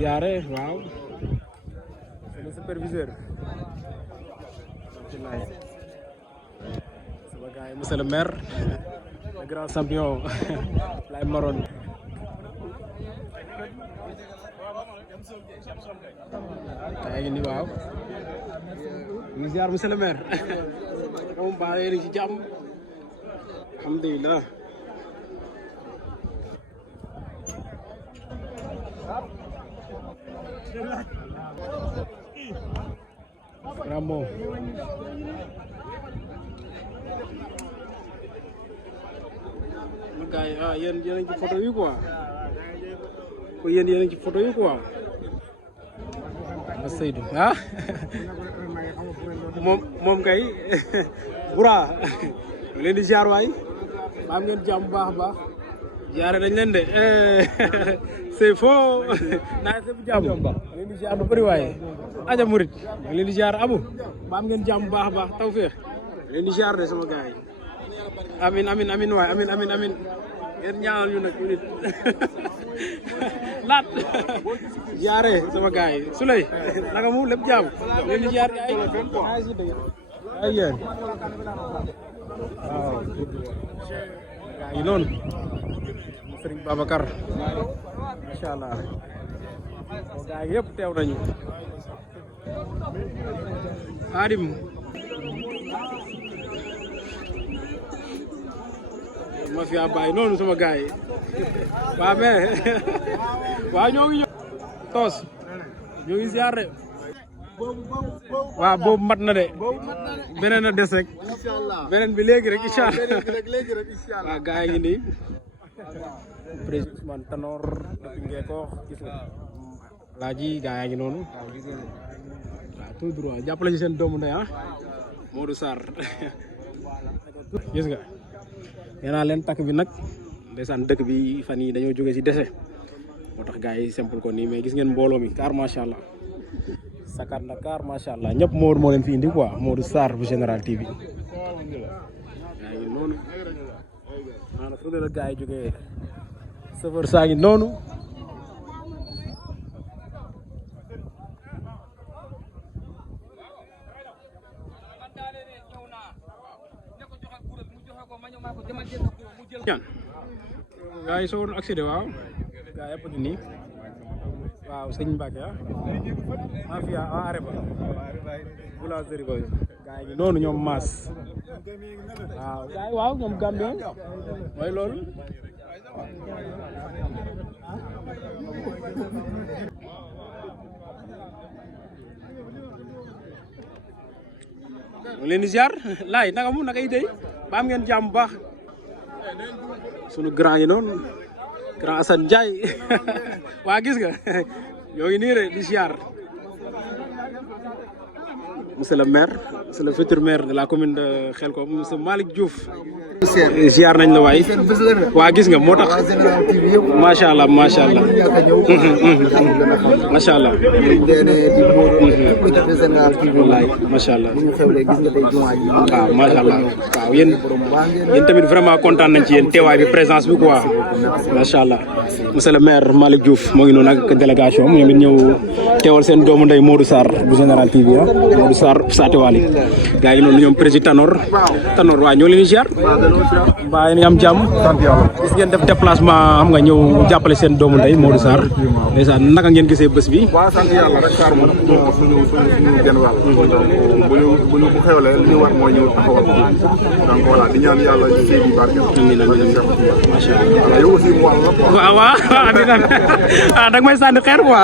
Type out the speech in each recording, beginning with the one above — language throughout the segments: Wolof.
ziare waaw c'est le superviseur sama gars yi monsieur le maire le grand champion lay maroon yaa ngi ni waaw ñu ziar monsieur le maire moom baa yéen ci jàmm alhamdulilah Rambo gars yi ah yéen a ngi ci photo yi quoi ko yéen a ngi ci photo yi quoi Seydou ah moom kay Bura leen di ziar waay maam ngeen jàmm bu baax a baax ziare dañ leen de c'est faux naa sëpp jàmm leen di ziar bu bëri waaye aja murit leen di ziar abu maam ngeen jàmm bu baax a baax tawfeex leen di ziar de sama gars yi amin amin amin waay amin amin amin ngeen ñaanal ñu nag nit laat ziare sama gars yi su lay naka mu lépp jàmm leen di ziar ay ay yéen waaw gaa yi noonu Serigne Babacar macha allah gaa yi yëpp teew nañu Adim ma fi bàyyi noonu sama gaa yi waa mais waa ñoo ngi ñëw toos ñoo ngi ziar de waaw boobu mat na de beneen a des rek beneen bi léegi rek incha allah waaw gaa yi nii président Ousmane Tanor depuis Ngeko gis nga laaji gaa yaa ngi noonu waaw tout droit jàppale ci seen doomu ndey ah Modou Sarr gis nga nee naa leen takk bi nag ndeysaan dëkk bi fan yi dañoo jóge ci dese moo tax gaa yi simple ko nii mais gis ngeen mbooloo mi car macha allah Sakat Dakar macha allah ñëpp moo leen fi indi quoi Modou Sarr bu Général TV gaa ngi noonu maanaam fu la gaa yi jógee chauffeur saa ngi noonu gaa yi soo woon accédé waaw gaa yëpp ngi nii waaw sëñ Mbacke ah mafia ah Areba boulangerie ba gaa yi noonu ñoom Maas waaw gaa yi waaw ñoom Gambien mooy loolu leen di ziar laay naka mu naka idée ba am ngeen jàmm bu baax sunu grand yi noonu grand Assane Ndiaye waa gis nga ñoo ngi nii rek di ziar monsieur le maire c'est le futur maire de la commune de Khelcom monsieur Malick Diouf ziar nañ la waay waa gis nga moo tax macha allah macha allah macha allah wallaay macha allah waaw macha allah waaw yéen tamit vraiment kontaan nañ ci yéen teewaay bi présence bi quoi macha allah monsieur le maire Malick Diouf moo ngi noonu ak délégation am ñoom it ñëw teewal seen doomu ndey Modou Sarr bu Général TV ah Modou Sarr Saate Wali gaa yi noonu ñoom président Tanor waa ñoo leen di ziar mbaa yéen am jàmm sant yàlla gis ngeen def déplacement xam nga ñëw jàppale seen doomu ndey Modou Sarr ndeysaan naka ngeen gisee bés bi waaw sant yàlla rek Sarr moom suñu genn wàll bu ñu xewlee li ñu war mooy ñëw taxawal ko donc voilà di ñaan yàlla sëy bi barke amiin amiin macha allah yow aussi mu wàll la quoi waaw amiin ah da nga may sànni xeer quoi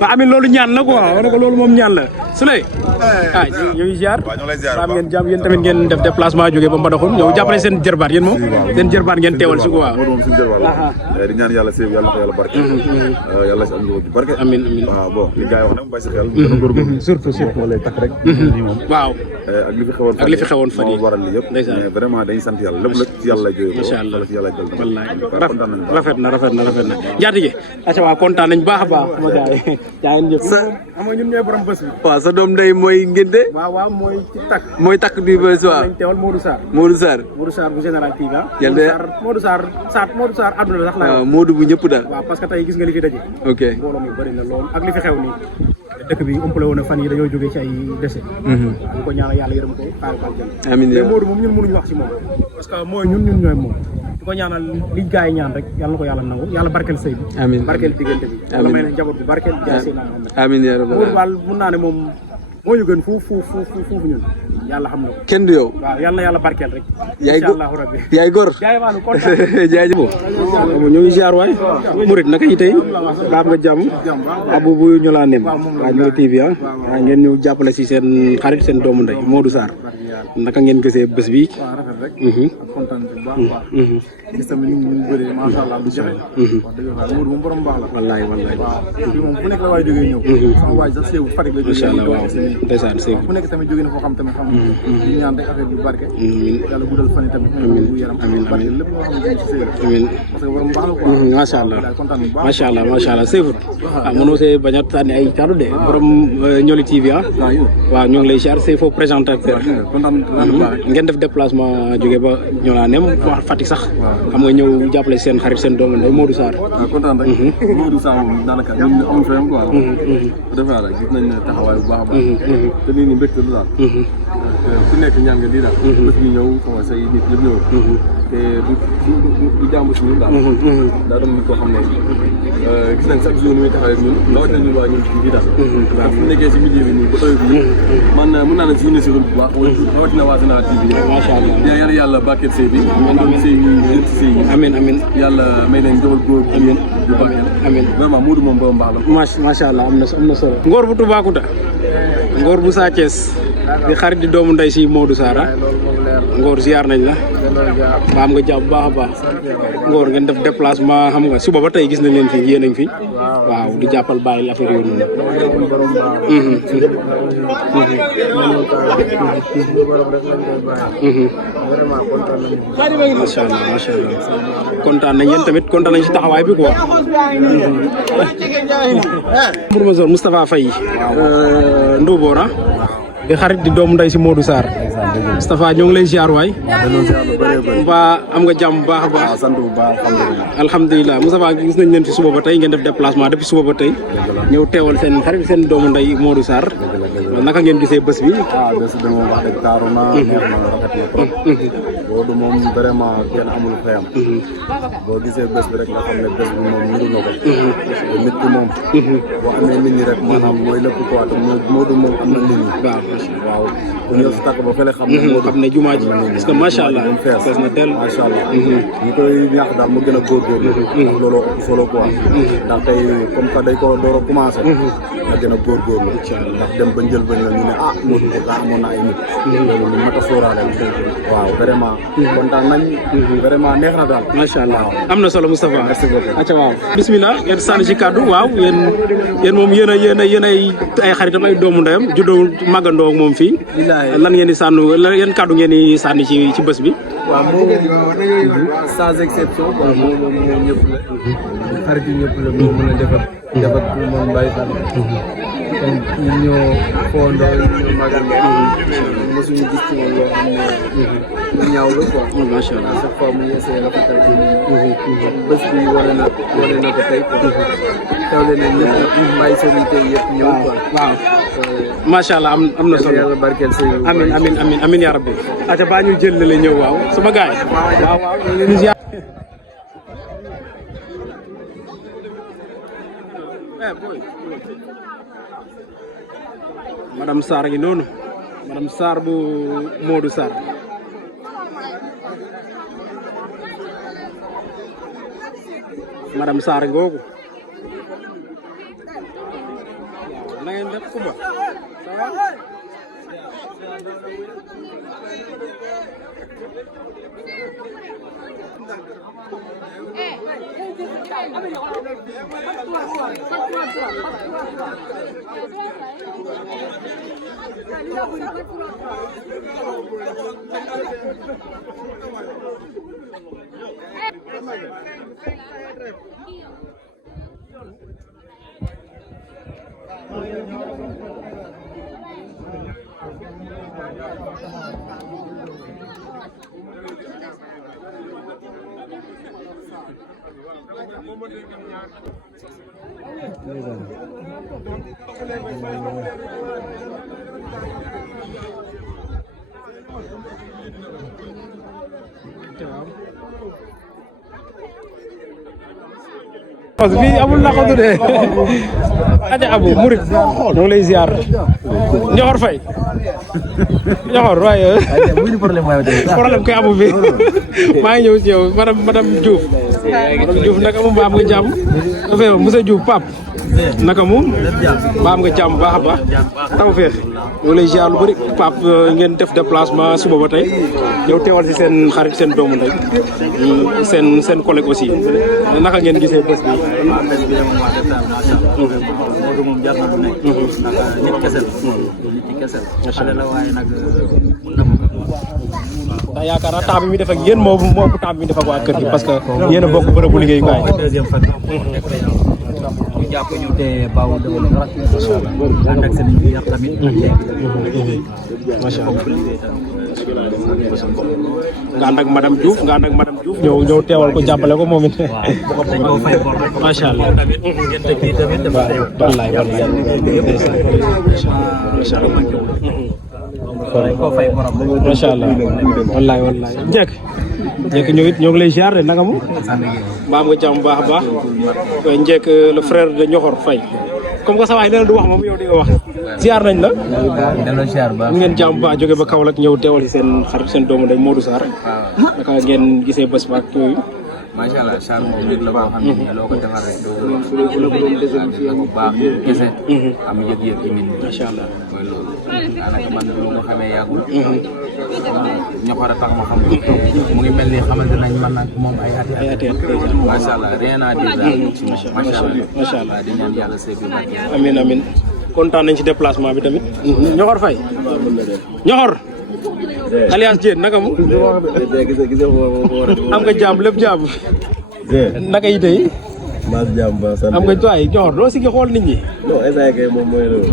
waaw amiin loolu ñaan la quoi wane ko loolu moom ñaan la su lay ah ñu ngi ziar am ngeen jàmm yéen tamit ngeen def déplacement jógee ba Mbadakhoune ñëw jàppale seen jërbaat yéen moom seen jërbaat ngeen teewal si quoi moom suñu jërbaat di ñaan yàlla sëy bi yàlla ko yàlla barke yàlla si am njaboot ju barke amiin amiin waaw bon li gars yi wax nag mu bàyyi si xel gën a góorgóorlu surtout wala takk rek waaw ak li fi xewoon fan yi moo waral li yëpp mais vraiment dañuy sant yàlla lépp la ci yàlla lay jógee macha allah ci yàlla jël wallaay rafet na njaatige aca waa kontaan nañ baax a baax sama gars yi jaa ngeen jëf sa xam nga ñun ñooy borom bés bi waaw sa doom day mooy ngénte waaw mooy ci takk. mooy takk bi ba soir. nañ teewal Modou Sarr. Modou Sarr. Modou Sarr bu général Tiga. yàlla Modou Sarr àdduna sax la. waaw Modou bu ñëpp daal. waaw parce que tey gis nga li fi daje. ok mbooloo mi bëri na lool ak li fi xew nii. dëkk bi ëmpale woon na fan yi dañoo jógee ci ay décès. ñu ko ñaanal yàlla yërëm ko xaaral ko aljana. amiin mais Modou moom ñun mënuñu wax ci moom. parce que mooy ñun ñooy moom. di ko ñaanal li gars yi ñaan rek yàlla na ko yàlla nangu yàlla barkeel sëy bi. amiin barkeel diggante bi. yàlla may na njaboot bi barkeel jaay seen amiin yaa rabbal Modou Wal mun naa ne moom moo ñu gën fuuf ñun yàlla xam na ko. kenn du yow. waaw yàlla na yàlla barkeel rek. yaay incha allahu rabbi. yaay góor. jaay waanu kontaan. jaajëf. ñu ngi ziar waay. Murit naka yi tey. laam nga jàmm. abu bu ñu laa nem. waa Ñoo TV ah. waa ngeen ñu jàppale si seen xarit seen doomu ndey Modou Sarr. naka ngeen gisee bés bi. waaw rafet rek. ak kontaan bu baax a baax. gis tamit ni ñu bëree macha allah du jafe. wax dëgg yàlla Modou moom borom baax la. wallaay. waaw fii moom fu nekk la waay jógee ñëw. sama waay sax séewu Fatick la jógee. macha allah waaw ndeysaan séewu. fu nekk tamit jógee na foo xam tamit xam ñu ñaan rek affaire bi barke. yàlla guddal fan yi tamit. amiin bu yaram barke lépp loo xam ne ci séewu. amiin parce que borom baax la quoi. macha allah kontaan bu baax. macha allah séefut. mënoo see bañ a tànni ay cadeau de borom Ñoli TV ah. waaw ñu ngi lay ziar c'est faux présentateur. ngeen def déplacement jóge ba ñoo laa nem wax Fatick sax. xam nga ñëw jàppale seen xarit seen doomu ndey Modou Sarr. waaw kontaan rek. Modou Sarr moom daanaka ñun amuñu fayam quoi. bu defee rek gis nañ ne taxawaay bu baax a baax. te nit ñi mbégte lu daal. ku nekk ñaan nga lii daal. bés bi ñëw sama say nit yëpp ñëw. te du jàmb si ñun daal. daa doon nit koo xam ne gis nañ chaque jour ni muy taxawee ñun rawatina ñun waa ñun fii daal. ndax fu nekkee si milieu bi nii ba heure bii man mën naa ne si si bu baax rawatina waa Général TV. macha allah yàlla barkeel sëy bi. sëy bi yéen si sëy yi. amiin yàlla may leen njaboot góor ak yéen du barkeel. amiin vraiment Modou moom borom baax la. macha allah am na solo. Ngor bu Toubacouta. Ngor bu Sa Thiès. di xarit di doomu ndey si Modou Sarr ah. Ngor ziar nañ la. ba am nga jàpp baax a baax. Ngor ngeen def déplacement xam nga suba ba tey gis nañ leen fi yéen a ngi fi. waaw di jàppal bàyyi affaire yooyu noonu. macha allah kontaan nañ yéen tamit kontaan nañ si taxawaay bi quoi. Mbour Moustapha Faye. Ndobora. di xarit di doomu ndey si Modou Sarr. Moustapha ñoo ngi lay ziar waay. ba am nga jàmm bu baax a baax. sant bu baax alhamdulilah Moustapha gis nañ leen fi suba ba tey ngeen def déplacement depuis suba ba tey ñëw teewal seen xarit seen doomu ndey Modou Sarr. naka ngeen gisee bés bi. bés bi moom wax dëgg taaru na neex na rafet na trop. Modou moom vraiment kenn amul fayam. boo gisee bés bi rek nga xam ne bés bi moom niru na ko. te nit ki moom. boo amee nit ñi rek maanaam mooy lépp quoi te Modou moom am na nit ñi. waaw ku ñëw si tàkk ba fële xam ne Modou xam ne jumaa ji parce que macha allah fees na teel macha allah ñu koy ñaax daal mu gën a góorgóorlu ndax looloo ëpp solo quoi ndax tey comme que day ko door a commencé nga gën a góorgóorlu ndax dem ba njël bañ la ñu ne Modou ko daa amoon na ay nit loolu lu mat a sóoraale waaw vraiment kontaan nañ vraiment neex na daal macha allah am na solo Moustapha merci beaucoup acca waaw bismillah ngeen sànni ci kàddu waaw yéen moom yéen ay xaritam ay doomu ndeyam juddoo màggandoo ak moom fii lan ngeen di sànnu yan kàddu ngeen di sànni ci bés bi. waaw moom sans exception quoi moom ñëpp la xarit yi ñëpp la moo mën a defar moom Mbaye Fall kon ñun ñoo foondoo ñoo màggandoo mosuñu gis ci moom loo xam ne lu ñaaw la quoi macha allah chaque fois mu essayé rafetal bés bi wane na ko tey quoi xewle na ñëpp bàyyi seen yitte yëpp ñëw quoi waaw macha allah am na solo yàlla barkeel sëy amiin yaa rabbi aca baa ñu jël la ñëw waaw sama gaay waaw ñu leen ziar madame Sarr ngi noonu madame Sarr bu Modou Sarr madame Sarr ngoogu na ngeen def Kumba parce que fii amul naqatu de aja abu murit ñoo ngi lay ziar Ñoxor Faye Ñoxor waaye problème koy abu bi maa ngi ñëw ci yow madame Diouf naka mu mbaam nga jàmm dafay monsieur Diouf Pape naka mu mbaam nga jàmm baax a baax taw feex ñoo lay ziar lu bëri Pape ngeen def déplacement suba ba tey yow teewal si seen xarit seen doomu ndey seen collègue aussi naka ngeen gisee bés bi moom jar na bu nekk ndax nit kese la waaye nag ndax yaakaar naa temps bi mi def ak yéen moo ëpp temps bi mi def ak waa kër gi parce que yéen a bokk bërëbu liggéeyukaay deuxième fois ñu jàpp ñu te baawu dëgg la ànd ak seen yar tamit macha allah nga ànd ak madame Diouf ñëw teewal ko jàppale ko moom it macha allah wallaay macha allah wallaay njëkk ñoo ngi lay ziar de naka mu mbaam nga jàmm baax a baax njëkk le frère de Ñoxor Faye comme que sa waay dana du wax moom yow di nga wax ziar nañ la ngeen jàmm baax jóge ba Kaolack ñëw teewal si seen xarit seen doomu day Modou Sarr naka ngeen gisee bés ba ak yooyu macha allah Sarr moom nit la boo xam ne loo ko defal rek doo bu baax kese am yëg-yëg ci nit ñi macha allah mooy loolu daanaka man lu nga xamee yàggul Ñoxor a tax ma xam mu ngi mel ni xamante nañ man nag moom ay at macha allah rien à dire daal ci moom macha allah di ñaan yàlla seebi barke amiin kontaan nañ ci déplacement bi tamit Ñoxor Faye Ñoxor alias Diène naka mu am nga jàmm lépp jàmm naka yi tey am nga tuwaay Ñoxor doo sigi xool nit ñi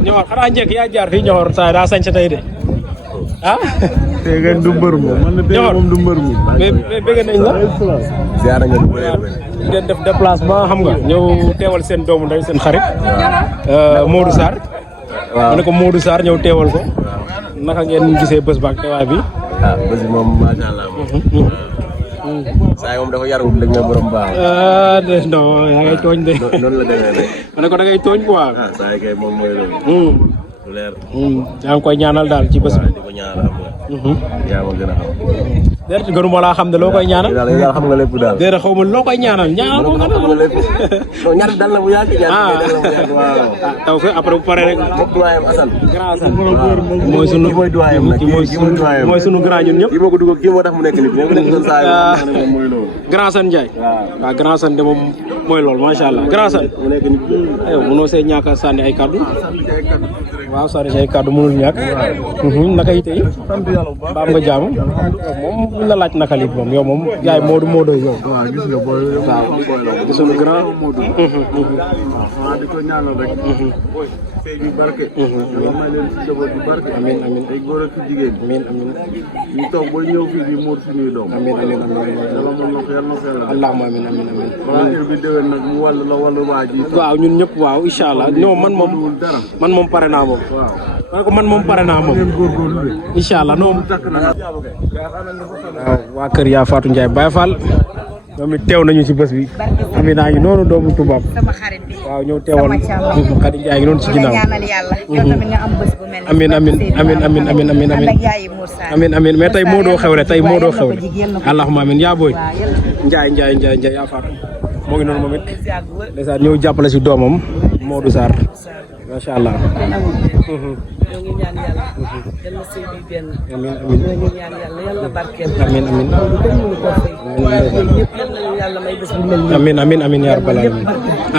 Ñoxor xanaa njëkk yaa jaar fii Ñoxor saa daa sañ sa tey de ah tey ngeen du mbër moom man de tey moom du mbër moom mais bëgg nañ la ziar nga ngeen def déplacement xam nga ñëw teewal seen doomu ndey seen xarit Modou Sarr ma ne ko Modou Sarr ñëw teewal ko naka ngeen gisee bés ba ak teewaay bi bés bi moom macha allah saa yi moom dafa yarul léegi nga borom baax non yaa ngay tooñ de noonu la demee rek ma ne ko da ngay tooñ quoi saa yi kay moom mooy loolu lu leer yaa ngi koy ñaanal daal ci bés bi di ko ñaanal xam nga yaa ma gën a xam déedéet gënuma laa xam ne loo koy ñaanal daal xam nga lépp daal déedéet xaw ma loo koy ñaanal ñaanal ko nga ñaar dal na bu yàgg taw fe après bu paree rek moom doyam Assane grand Assane mooy sunu mooy doyam nag mooy sunu grand ñun ñëpp kii moo ko dugal kii moo tax mu nekk nii mu nekk doon saa yi mooy loolu grand Assane Ndiaye waaw grand Assane de moom mooy loolu macha allah grand Assane mu nekk nii aywa mënoo see ñàkk a sànni ay kaddu waaw sànni si ay kaddu mënul ñàkk naka yi tey baam nga jaamu moom buñ la laaj naka li moom yow moom yaay Modou yow waaw gis nga booy waaw di sunu grand Modou waaw di ko ñaanal rek sëy bi barke yàlla may leen ci njaboot bi barke amiin ay góor ak jigéen amiin ñu toog ba ñëw fii di muur suñuy doom amiin yàlla mën na ko yàlla allahumma amiin balaa heure bi déwén nag mu wàll la wàllu waa ji waaw ñun ñëpp waaw incha allah non man moom pare naa moom man moom pare naa moom incha allah non waaw waa kër yaa Fatou Ndiaye Baye Fall ñoom it teew nañu ci bés bi Amina ngi noonu doomu tubaab sama xarit bi waaw ñëw teewal Khady Ndiaye ngi noonu ci ginnaaw ñaanal yàlla yow tamit nga am bés bu mel amiin mais tey moo doo xewle allahumma amiin yaa booy Ndiaye yaa Fatou moo ngi noonu moom it ndeysaan ñëw jàppale si doomam Modou Sarr macha allah ñoo ngi ñaan yàlla yal na sëy bi benn amiin ñoo ngi ñaan yàlla yal na barkeel amiin loolu kenn mënu ko fay ñëpp yal nañu yàlla may bés bu mel nii amiin yaa rabbal alamin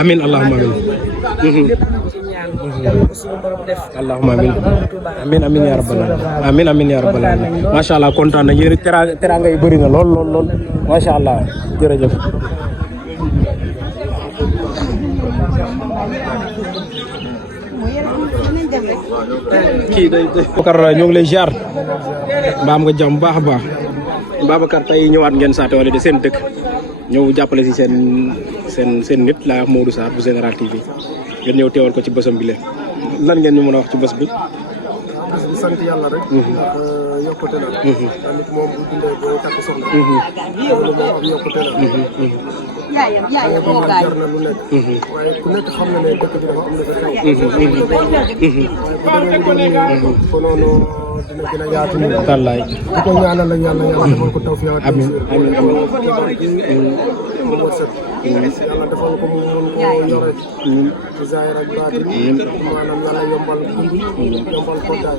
amiin allahumma amiin lépp lu ci ñaan yal na ko suñu borom def allahumma amiin yaa rabbal alamin amiin yaa rabbal alamin macha allah kontaan na yéen teraanga yi bëri na lool macha allah jërëjëf kii day Babacar ñoo ngi lay ziar mbaam nga jàmm baax a baax Babacar tey ñëwaat ngeen saate wala de seen dëkk ñëw jàppale si seen nit laa wax Modou Sarr bu Général TV ngeen ñëw teewal ko ci bésam bi leen lan ngeen ñu mën a wax ci bés bi. bés bi sant yàlla rek. ndax yokkute la. tamit moom bu dundee boo takk soxna. loolu moo am yokkute la. yaayam boo gaay jar na lu nekk. waaye ku nekk xam na ne dëkk bi dafa am lu fa xew. ko noonu dina gën a yaatu ni wallaay di ko ñaanal la yàlla defal ko taw fi yaatu amiin amiin yàlla defal ko mu mën ko yore ci zaahir ak baatin maanaam yàlla yombal dund yombal ko daay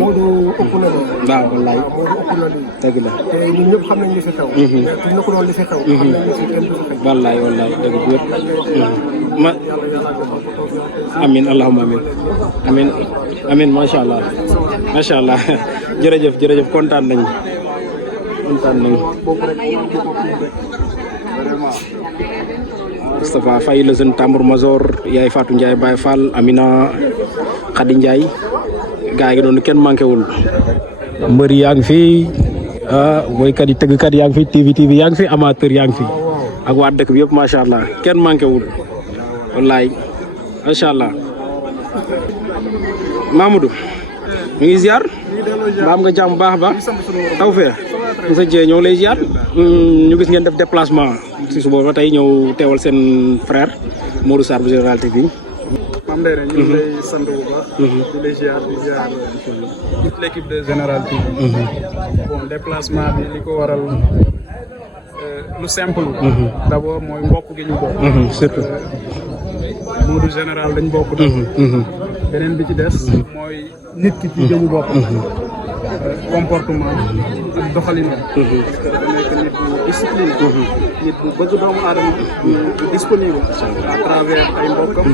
Modou ëpp na la waaw wallaay Modou ëpp na lii dëgg la te ñun ñëpp xam nañ li fi xew te ñu ko doon li fi xew xam nañ li fi kenn du fi xew wallaay wallaay dëgg bu wér ma amiin allahumma amiin amiin amiin macha allah macha allah jërëjëf kontaan nañu Moustapha Faye le jeune tambour major yaay Fatou Ndiaye Baye Fall Amina Khady Ndiaye gaa yi noonu kenn manqué wul mbër yaa ngi fi woykat yi tëggkat yaa ngi fi TV yaa ngi fi amateur yaa ngi fi ak waa dëkk bi yëpp macha allah kenn manqué wul wallaay macha allah Mamadou mi ngi ziar ba am nga jàmm baax a baax taw fee monsieur Dieng ñoo lay ziar ñu gis ngeen def déplacement si suba ba tey ñëw teewal seen frère Modou Sarr bu Général TV. Mame Ndeye ñu ngi lay sant bu baax. di lay ziar di ziar toute l'équipe de Général TV. bon déplacement bi li ko waral lu simple. d'abord mooy mbokk gi ñu bokk. surtout. Modou Général dañ bokk. beneen bi ci des. mooy nit ki ci jëmu bopp. comportement ak doxalinam. parce que dafa nekk nit bu discipliné. nit bu bëgg doomu aadama bu disponible. à travers ay mbokkam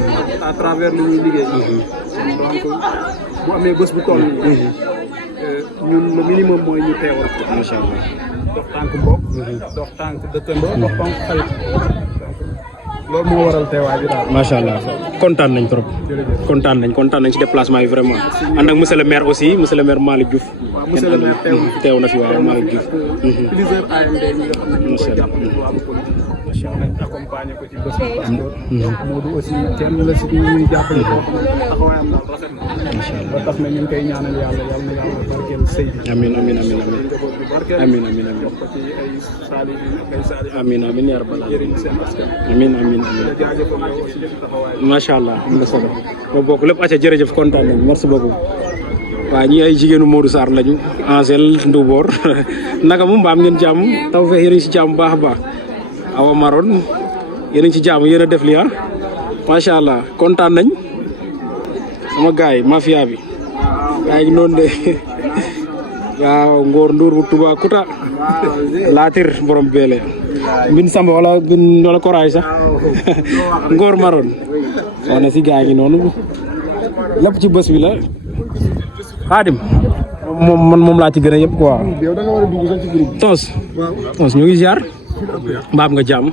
à travers lu ñuy liggéey. donc bu amee bés bu toll nii. ñun le minimum mooy ñu teewal. macha allah dox tànk mbokk. dox tànk dëkkandoo dox tànk xarit. loolu moo waral teewaay bi daal. macha allah kontaan nañ trop. kontaan nañ ci déplacement yi vraiment. ànd ak monsieur le maire aussi monsieur le maire Malick Diouf. waaw monsieur le maire teew na fi waaw Malick Diouf. plusieurs AMD ñi nga xam ne ñu ngi koy jàppale ci wàllu politique. macha allah accompagner ko ci bés bi. parce que Modou aussi kenn la si ñuy jàppale ko taxawaayam daal rafet na. macha allah ba tax na ñu ngi koy ñaanal yàlla yal na yàlla barkeel sëy bi. amiin amiin amiin amiin amiin amiin amiin jox ko ci ay saali ak ay saali. amiin amiin yaa rabbal aalamiin seen askan. amiin amiin amiin. macha allah am na solo ba bokk lépp acca jërëjëf kontaan nañu merci beaucoup. waaw ñi ay jigéenu Modou Sarr lañu Angel Ndoubor naka mu mbaam ngeen jàmm taw fee yéen a ngi si jàmm baax a baax Awa Maron yéen a ngi ci jàmm yéen a def li macha allah kontaan nañ sama gaay mafia bi gaa yi noonu de waaw Ngor Ndour bu Toubacouta Latir borom beele bin Samba wala Koraay sax Ngor Maron soxna si gaa yi noonu lépp ci bés bi la Xaadim moom laa ci gën a yëpp quoi Tons ñu ngi ziar mbaam nga jàmm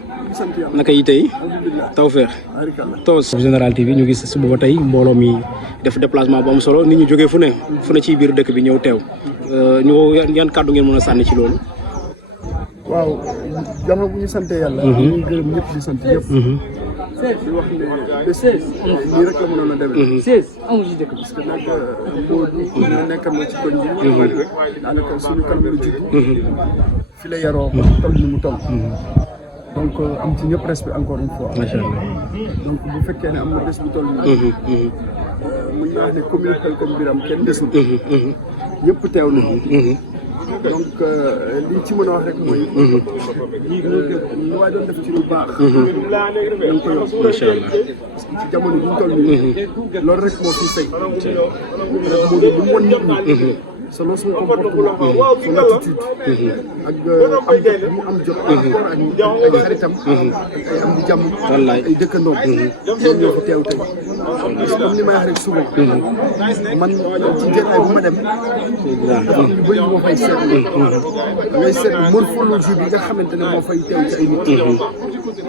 naka yi tey tawfeex Tons Général TV ñu gis suba ba tey mbooloo mi def déplacement bu am solo nit ñu jógee fu ne ci biir dëkk bi ñëw teew ñu yan kàddu ngeen mën a sànni ci loolu. waaw gannaaw bu ñu sante yàlla. ñu ngi gërëm ñëpp di sant ñëpp. di wax ne bés lii rek la mënoon a demee. amul ci dëkk parce que nag Modou ñu nekkam na ci koñ bi. daanaka suñu kanam lu juddu. fi la yaroo ba toll ni mu toll. donc am ci ñëpp respect encore une fois. macha allah donc bu fekkee ne am na bés bu toll nii. mën naa wax ne commune Xelcom Birame kenn desul. ñëpp teew nañu. donc li ci mën a wax rek mooy. lu waay doon def ci lu baax. dañ ko yokk macha allah parce que ci jamono bi ñu toll nii. loolu rek moo fi fay. moo di lu mu wan nit ñi. selon son comportement son attitude ak am jot mu am jot par rapport ak ay xaritam ak ay am di jàmm ay dëkkandoom ñoom ñoo fi teew tey comme ni may wax rek souvent man ci jotaay bu ma dem dafa am lu bëri moo fay seetlu ngay seetlu morphologie bi nga xamante ne moo fay teew ci ay nit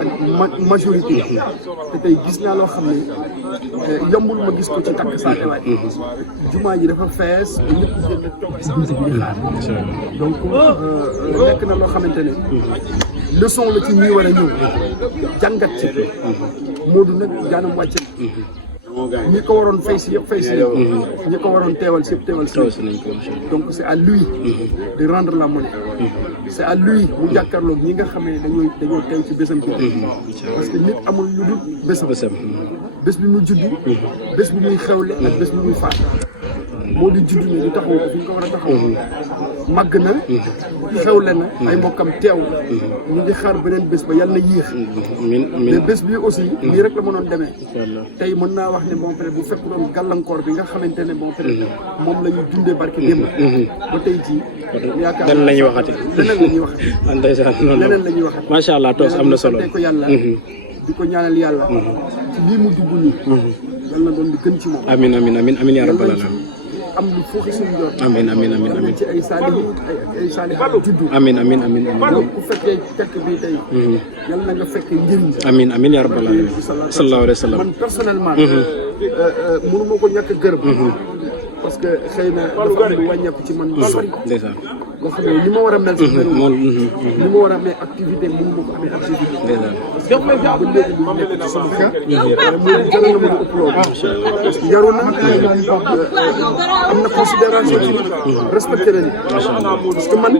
ak majorité te tey gis naa loo xam ne yombul ma gis ko ci takk saa teewaay jumaa ji dafa fees ba ñëpp génn toog ci buntu bi di xaar donc nekk na loo xamante ne leçon la ci ñi war a ñëw jàngat ci Modou nag jaanam wàcc ñi ko waroon fay si yëpp ñi ko waroon teewal si yëpp teewal si donc c'est à lui de rendre la monnaie c'est à lui mu jàkkaarloog ñi nga xam ne dañoo teew ci bésam bi parce que nit amul lu dul bésam bés bi mu juddu bés bi muy xewle ak bés bi muy faat moo di juddu ne ñu taxaw ko fi ñu ko war a taxaw màgg na xewle na ay mbokkam teew ñu ngi xaar beneen bés ba yàlla na yéex mais bés bi aussi nii rek la mënoon demee tey mën naa wax ne bon peut-être bu fekk doon gàllankoor bi nga xamante ne bon peut-être moom la ñu dundee barki démb ba tey ci yaakaar leneen la ñuy waxati leneen la ñuy waxati leneen la ñuy waxati macha allah toos am na solo ko yàlla di ko ñaanal yàlla ci lii mu dugg nii yàlla na doon di gën ci moom amiin amiin amiin amiin yaa rabbal alamin am lu fooxi suñu jot amiin amiin amiin amiin ci ay saali juddu amiin amiin amiin amiin ku fekkee tekk bi tey yàlla na nga fekkee njëriñ amiin amiin yaa rabbal alamin sallallahu alayhi wa sallam man personnellement mënu ma ko ñàkk gërëm parce que xëy na dafa am lu wàññeeku ci man lu sori ndeysaan loo xam ne ni ma war a mel si melu ni ma war a amee activité mënu ma ko amee activité parce que ba léegi ñu nekk ci sama kër mu jaral na ma ëpp loolu parce que yaru na am na considération ci respecté na ni parce que man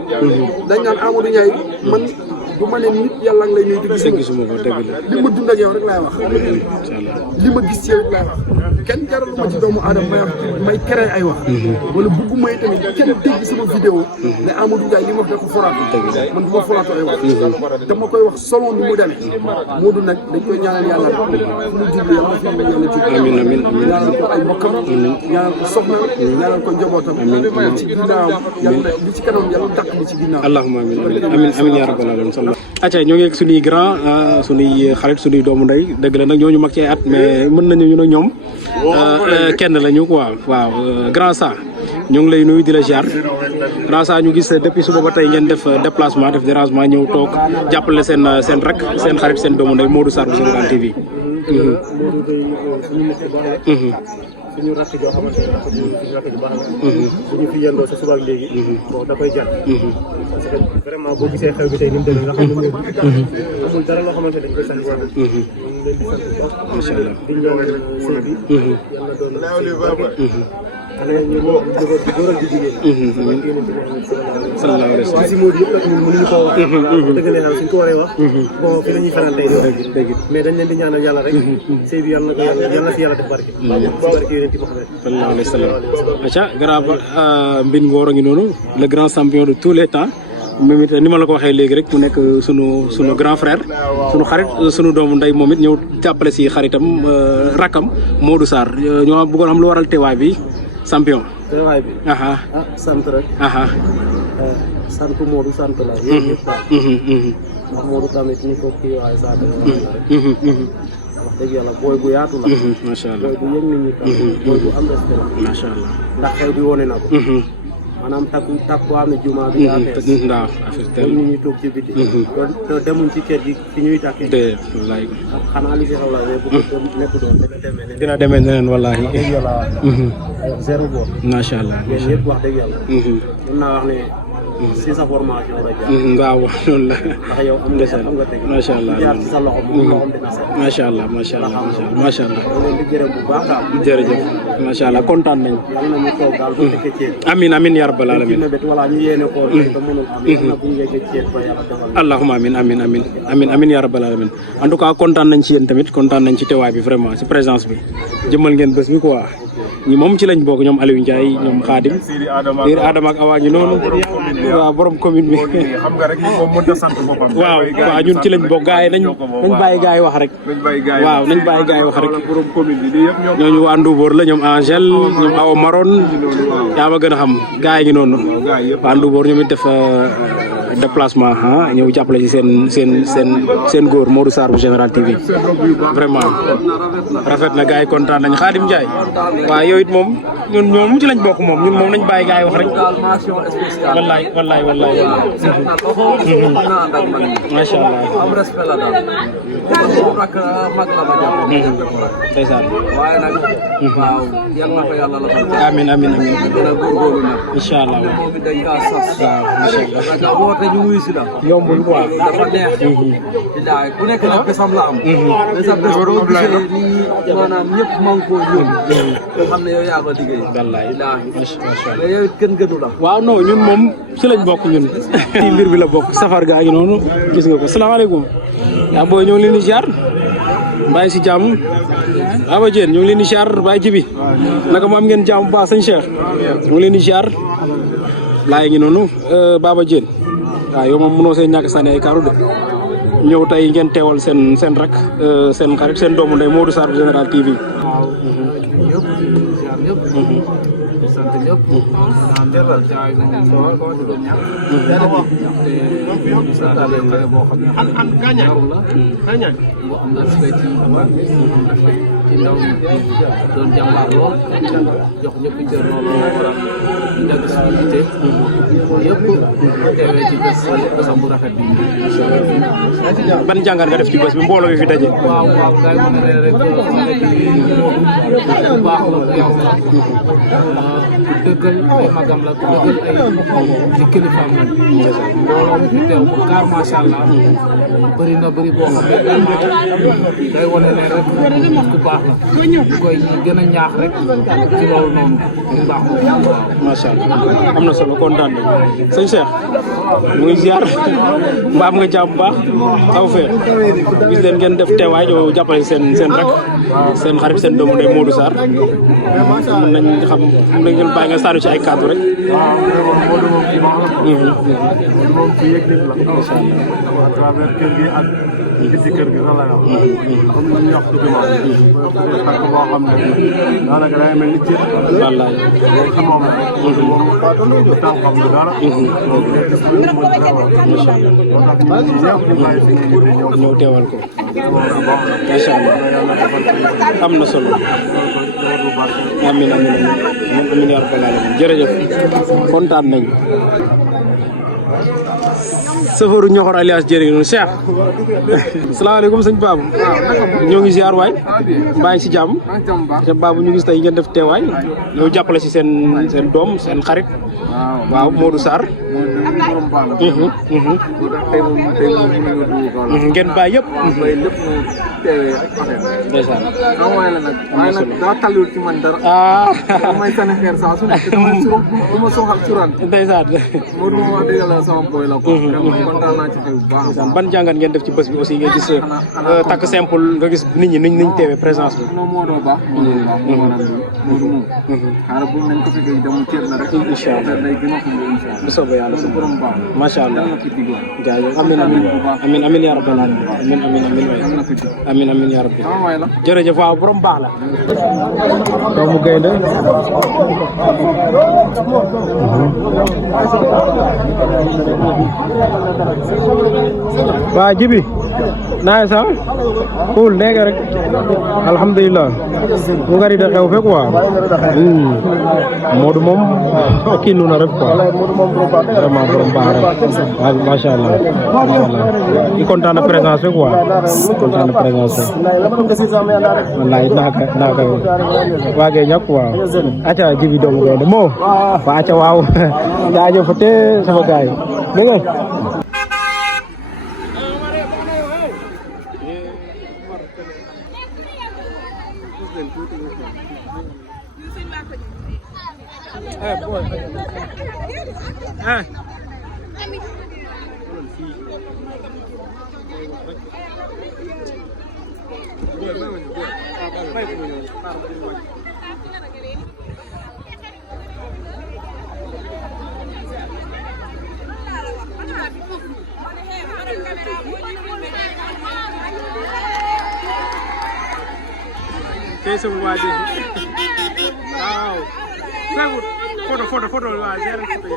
dañ naan Amadou Ndiaye man du ma ne nit yàlla ngi lay nuyu te gisuma ko li ma dund ak yow rek laay wax li ma gis ci yow rek laay wax kenn jaralu ma ci doomu aadama may créé ay wax wala bugguma yi tamit kenn dégg sama vidéo ne Amadou Ndiaye li ma wax da ko foraatu man du ma foraatu ay wax dama koy wax selon ni mu demee Modou nag dañ koy ñaanal yàlla fu mu jublu yàlla fi mu yàlla ci amiin amiin ñaanal ko ay mbokkam ñaanal ko soxna ñaanal ko njabootam li ci ginnaawam yàlla li ci kanam yàlla dàq li ci ginnaaw allahumma amiin amiin amiin yaa rabbal alamin acca ñoo ngi ak suñuy grand suñuy xarit suñuy doomu ndey dëgg la nag ñooñu mag ci ay at mais mën nañu ñu ne ñoom kenn lañu quoi waaw grand sa ñu ngi lay nuyu di la ziar grand sa ñu gis depuis suba ba tey ngeen def déplacement def dérangement ñëw toog jàppale seen rak seen xarit seen doomu ndey Modou Sarr bu Général TV suñu rakk joo xamante ne suñu rakk ju baax la suñu fi yendoo sa suba ak léegi bon da koy jàpp parce que vraiment boo gisee xew bi tey ni mu demee nga xam ne amul dara loo xamante ne dañ koy sant yàlla ñu leen di sant bu baax macha allah di ñëwal sëy bi yàlla doon xale ñu góor ak jigéen sallallahu alayhi wa sallam si Modou yëpp nag ñun mënuñu koo wax dëgg ne daal suñ ko waree wax bon fi la ñuy faral tey mais dañ leen di ñaanal yàlla rek sëy bi yàlla na ko yàlla si yàlla def barke barke yonent bi Muhammad sallallahu alayhi wa sallam acca grand Mbine Ngor a ngi noonu le grand champion de tous les temps moom it ni ma la ko waxee léegi rek mu nekk sunu grand frère sunu xarit sunu doomu ndey moom it ñëw jàppale si xaritam rakkam Modou Sarr ñoo bëggoon xam lu waral teewaay bi champion teewaay bi sant rek sant Modou sant la yéen ñëpp daal ndax Modou tamit ni ko kii waxee saa rek wax dëgg yàlla booy bu yaatu la macha allah booy bu yëg nit ñi tam booy bu am respect la macha allah ndax xew bi wone na ko maanaam takk boo xam ne jumaa bi daa fees waaw kon ñu ñuy toog ci biti te demuñ ci kër gi fi ñuy tàkkee wallaay xanaa li fi xew la mais bu ko nekk doon dina demee neneen wallaahi wax dëgg yàlla zéro boobu macha allah yéen ñëpp wax dëgg yàlla mën naa wax ne si sa formation la jaar waaw noonu la ndax yow am nga teg macha allah jaar ci sa loxo moom loxom dina set macha allah macha allah macha allah leen di gërëm bu baax daal jërëjëf macha allah kontaan nañ yàlla na ñu toog daal bu fekkee ceeb amin amin ya rabbal alamin wala ñu yéene ko te mënul am yàlla bu ñu yeggee ceeb ba yàlla defal allahumma amin amin amin amin amin ya rabbal alamin en tout cas kontaan nañ ci yéen tamit kontaan nañ ci teewaay bi vraiment ci présence bi jëmmal ngeen bés bi quoi ñi moom ci lañ bokk ñoom Aliou Ndiaye ñoom Khadim biir Adama ak Awa ngi noonu waaw borom commune bi xam nga rek moom mën na sant boppam waaw waaw ñun ci lañ bokk gars yi nañ bàyyi gars yi wax rek waaw nañ bàyyi gars yi wax rek borom commune bi yëpp ñoom ñooñu waa Ndoubor la ñoom Angèle ñoom Awa Maron yaa ma gën a xam gars yi ngi noonu waa Ndoubor ñoom it def déplacement ñëw jàppale ci seen góor Modou Sarr bu Général TV vraiment rafet na gars yi kontaan nañ Khadim Ndiaye waaw yow it moom ñun ñoom ci lañ bokk moom ñun moom nañ bàyyi gars yi wax rek. daal mention spéciale. wallaay. macha allah. am respect la daal. moom rak mag la ma jàpp. ndeysaan. waaye nag. waaw yal na ko yàlla la ko. amiin. dina góorgóorlu nag. incha allah. moom it dañ kaa sas. waaw incha allah. parce que woote ñu wuyu si la. yombul quoi. dafa neex. bilaay ku nekk nag bésam la am. bésam bés boo gisee nii maanaam ñëpp man koo ñëw. nga xam ne yow yaa ko liggéey. wallaay bilaay. macha allah. mais yow it kenn gënu la. waaw non ñun moom ci lañ bokk ñun. ci mbir bi la bokk safar gaa ngi noonu gis nga ko salaamaaleykum. yaa booy ñoo ngi leen di ziar. mbaa si jàmm. Baba Diène ñoo ngi leen di ziar Baye Jibi. naka mu am ngeen jàmm bu baax sëñ Cheikh. ñoo ngi leen di ziar. laay ngi noonu Baba Diène. waaw yow moom mënoo see ñàkk sànni ay kaaru de. ñëw tey ngeen teewal seen rak seen xarit seen doomu ndey Modou Sarr Général TV. waaw ñëpp ziar ñëpp sant ñëpp naan jaay nañu ko doon ñaan te Modou Sarr xale boo xam ne yaru la mu am respect ci mag am respect ci ndaw yi doon jàmbaar lool jox ñëpp cër loolu waral ñu dagg suñu yite yëpp teewee ci bésam bu rafet bi ban jàngat nga def ci bés bi mbooloo bi fi daje. waaw day wane ne rek xale bi bu baax la bu yaw la ku dëggal ay magam la ku dëggal ay ci kilifaam lañ mbooloo mi fi teew bu kaar macha allah bëri na bëri boo xam ne day wane ne rek ku baax la ñu koy gën a ñaax rek ci loolu noonu ku baax moom waaw macha allah am na solo kontaan nañu sëñ Cheikh mu ngi ziar mbaa am nga jàmm bu baax taw fee gis leen ngeen def teewaay ñoo jàppale seen rek seen xarit seen doomu ndey Modou Sarr mën nañ xam mën nañ bàyyi nga sànni ci ay kàddu rek. waaw Modou moom kii baax la. Modou moom kii yëg nit la. à travers kër gi ak biti kër gi sax la yor. comme ni ñu wax ci jumaa bi. takk boo xam ne daanaka day mel ni ceeb. wallaay. loolu ci moom la. moom tànkam lu dara. donc les disponibles moo tax ñu bàyyi suñu yite ñëw teewal ko. macha allah am na solo. amiin yaa rabbal aalamiin jërëjëf kontaan nañu. Safaru Ñoxor alias jërëjëf Cheikh. salaamaaleykum sëñ Babou. ñoo ngi ziar waay. mbaa ngi si jàmm. sëñ Babou ñu gis tey ngeen def teewaay. ñoo jàppale si seen doom seen xarit. waaw Modou Sarr. ngeen bàyyi yëpp. ndeysaan. waaye nag daa talul ci man dara. may sànni xeer saa su nekk du ma soxal suran. ndeysaan. Modou moom wax dëgg yàlla sama boy la ko. kontaan naa ci xew bu baax. ban jàngat ngeen def ci bés bi aussi nga gis takk simple nga gis nit ñi niñ teewee présence bi. non Modou baax. Modou waral Modou moom. xaaral bu nañ ko fekkee dem ceeb na rek. incha allah day gën a xumb incha allah. bu soobee yàlla sa borom baax. macha allah yàlla na fi diggoon. jaajëf amiin yaa rabbal aalamiin amiin yaa rabbi jërëjëf waaw borom baax la. doomu gaynde waa Jibi naa sax cool léegi rek alhamdulilah mu ngari da xew fe quoi Modou moom kii nu na rek quoi vraiment borom baax rek waaw macha allah i kontaan na présence fe quoi kontaan na présence fe wallahi naka waage ñak waaw aca Jibi doomu gaynde moo wa aca waaw jaajëf te sama gaay dégg nga tey sama waa ji waaw photo waa zéro photo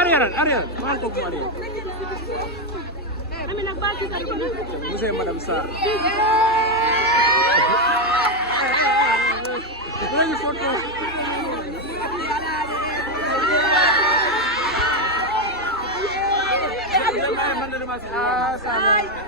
arrière maa ko arrière monsieur madame Sarr. Une photo. Ah, ça va.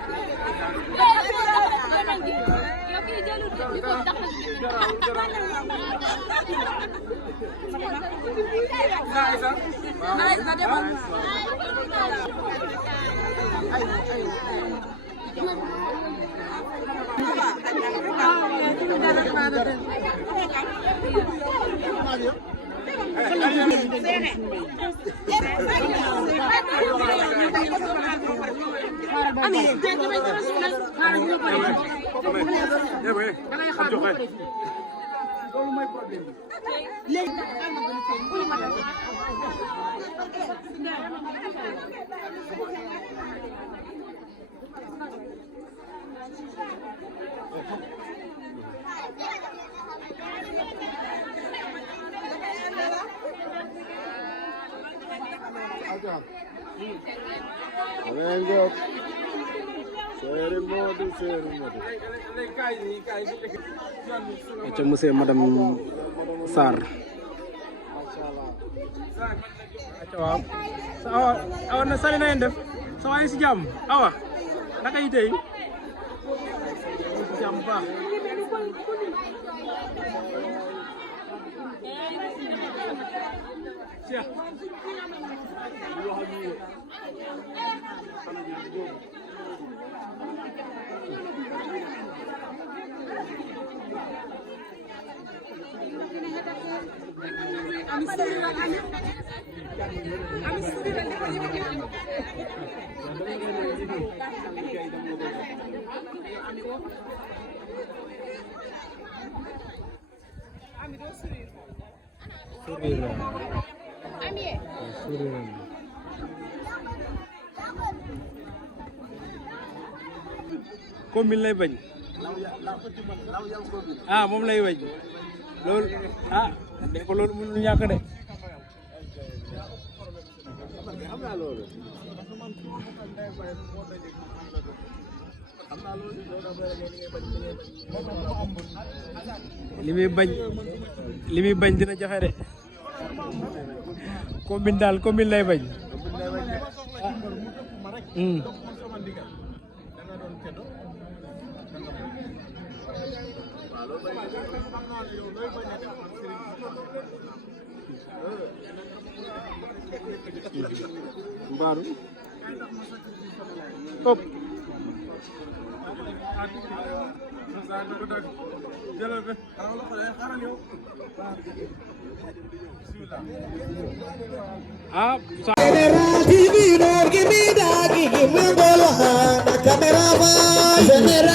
ca monsieur madame Sarr. waaw awa na sali na ngeen def sa waay si jàmm awa naka yi tey si jàmm baax Cheikh combine lay bañ ah moom lay bañ loolu ah de ko loolu mënul ñàkk de li muy bañ dina jafe de combine daal combine lay bañ mbaaru hop ah TV, don't give me that, give me the camera.